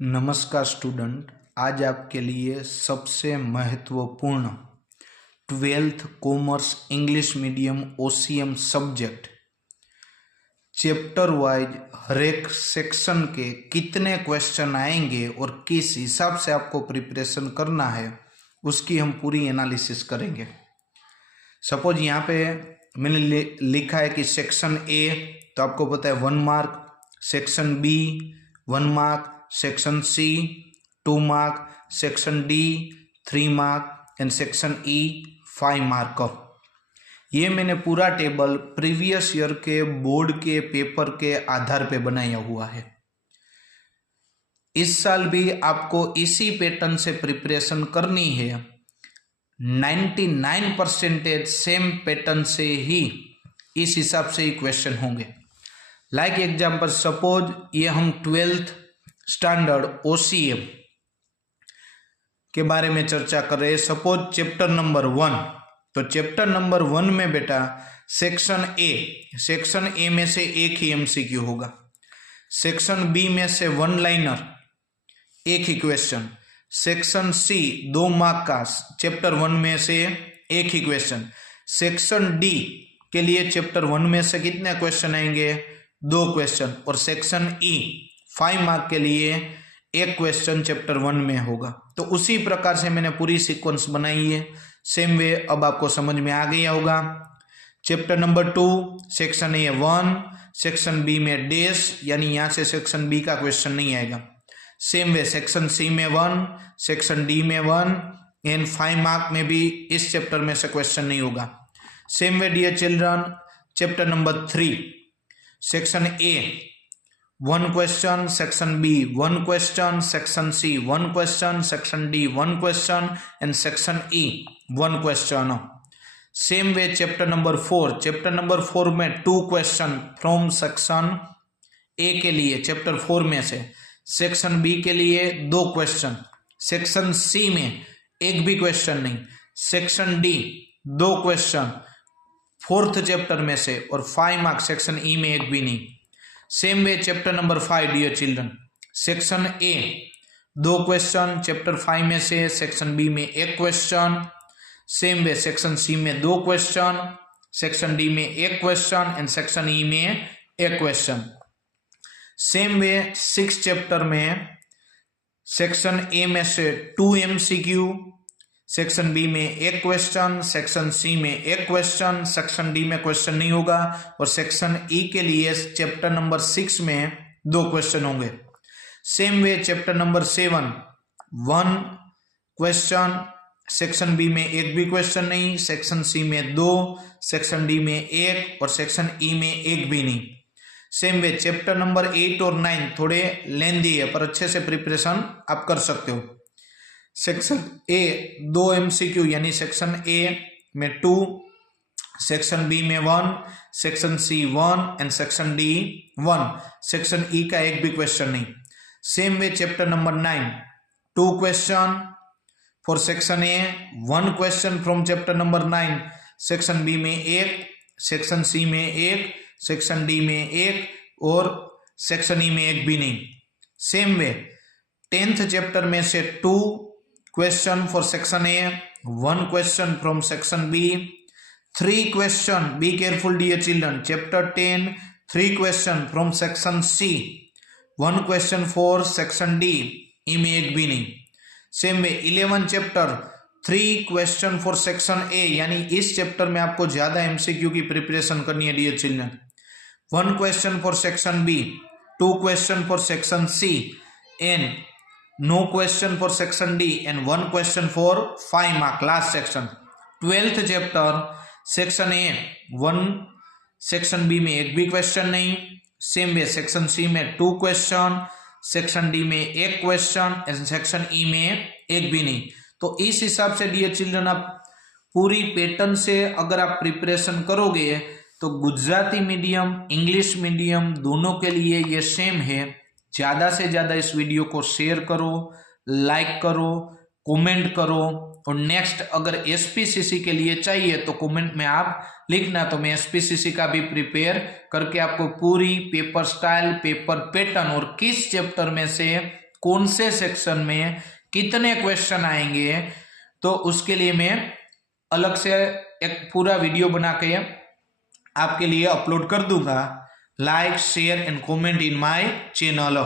नमस्कार स्टूडेंट, आज आपके लिए सबसे महत्वपूर्ण 12th commerce English medium OCM subject chapter wise हर एक सेक्शन के कितने क्वेश्चन आएंगे और किस हिसाब से आपको प्रिपरेशन करना है उसकी हम पूरी एनालिसिस करेंगे। सपोज यहाँ पे मैंने लिखा है कि सेक्शन ए तो आपको पता है 1 mark, section B 1 mark, section C 2 mark, section D 3 mark and section E 5 mark. ये मैंने पूरा टेबल प्रीवियस ईयर के बोर्ड के पेपर के आधार पे बनाया हुआ है। इस साल भी आपको इसी पैटर्न से प्रिपरेशन करनी है। 99% सेम पैटर्न से ही इस हिसाब से ही क्वेश्चन होंगे। लाइक एग्जाम्पल, सपोज ये हम 12th स्टैंडर्ड ओसीएम के बारे में चर्चा कर रहे हैं। सपोज चैप्टर नंबर 1, तो चैप्टर नंबर 1 में बेटा सेक्शन ए में से एक ही एमसीक्यू होगा, सेक्शन बी में से 1 लाइनर एक ही क्वेश्चन, सेक्शन सी 2 मार्क का चैप्टर 1 में से एक ही क्वेश्चन, सेक्शन डी के लिए चैप्टर 1 में से कितने क्वेश्चन आएंगे, 2 क्वेश्चन, और सेक्शन ई 5 मार्क के लिए एक क्वेश्चन चैप्टर 1 में होगा। तो उसी प्रकार से मैंने पूरी सीक्वेंस बनाई है। सेम वे अब आपको समझ में आ गया होगा। Chapter number 2 section A 1, section B में डैश, यानी यहाँ से सेक्शन बी का क्वेश्चन नहीं आएगा। सेम वे सेक्शन सी में 1, सेक्शन डी में 1 एंड 5 मार्क में भी इस चैप्टर में से क्वेश्चन नहीं होगा। Same way dear children, chapter number 3 section A 1 question, section B 1 question, section C 1 question, section D 1 question and section E 1 question. Same way chapter number 4 में 2 question from section A के लिए chapter 4 में से, section B के लिए 2 question, section C में एक भी क्वेश्चन नहीं, section D 2 question 4th chapter में से और 5 मार्क सेक्शन ई में एक भी नहीं। Same way chapter number 5 dear children, section A 2 question chapter 5 में से, सेक्शन बी में 1 question, same way section C में 2 क्वेश्चन, सेक्शन डी में 1 क्वेश्चन एंड सेक्शन ई में 1 क्वेश्चन। सेम वे 6 चैप्टर में सेक्शन ए में से 2 एमसीक्यू, सेक्शन बी में 1 क्वेश्चन, सेक्शन सी में 1 क्वेश्चन, सेक्शन डी में क्वेश्चन नहीं होगा, और सेक्शन ई के लिए चैप्टर नंबर 6 में 2 क्वेश्चन होंगे। Same way chapter number 7 1 question, section B में एक भी क्वेश्चन नहीं, सेक्शन सी में 2, सेक्शन डी में 1 और सेक्शन ई में एक भी नहीं। सेम वे चैप्टर नंबर 8 और 9 थोड़े लेंदी है पर अच्छे से प्रिपरेशन आप कर सकते हो। सेक्शन ए 2 एमसीक्यू यानी सेक्शन ए में 2, सेक्शन बी में 1, section C 1 and section D 1, section E का एक भी क्वेश्चन नहीं। Same way chapter number 9 2 question for section A, 1 question from chapter number 9, section B में 1, सेक्शन सी में 1, section D में 1 और सेक्शन ई में एक भी नहीं। सेम वे 10th चैप्टर में से 2 question for section A, 1 question from section B, 3 question, be careful dear children, chapter 10 3 question from section C, 1 question for section D, E में एक भी नहीं। Same way 11 chapter 3 question for section A, यानी इस chapter में आपको ज्यादा MCQ की प्रिपरेशन करनी है dear children. 1 question for section B, 2 question for section C and no question for section D and 1 question for 5 mark last section। 12th chapter section A 1, section B में एक भी question नहीं, same way section C में 2 question, section D में 1 question and section E में एक भी नहीं। तो इस हिसाब से डियर चिल्ड्रन आप पूरी पैटर्न से अगर आप प्रिपरेशन करोगे तो गुजराती मीडियम इंग्लिश मीडियम दोनों के लिए ये सेम है। ज़्यादा से ज़्यादा इस वीडियो को शेयर करो, लाइक करो, कमेंट करो, और नेक्स्ट अगर एसपीसीसी के लिए चाहिए तो कमेंट में आप लिखना, तो मैं एसपीसीसी का भी प्रिपेयर करके आपको पूरी पेपर स्टाइल, पेपर पैटर्न और किस चैप्टर में से कौन से सेक्शन में कितने क्वेश्चन आएंगे, तो उसके लिए मैं अलग से एक पूरा वीडियो बना के आपके लिए अपलोड कर दूंगा। Like share and comment in my channel.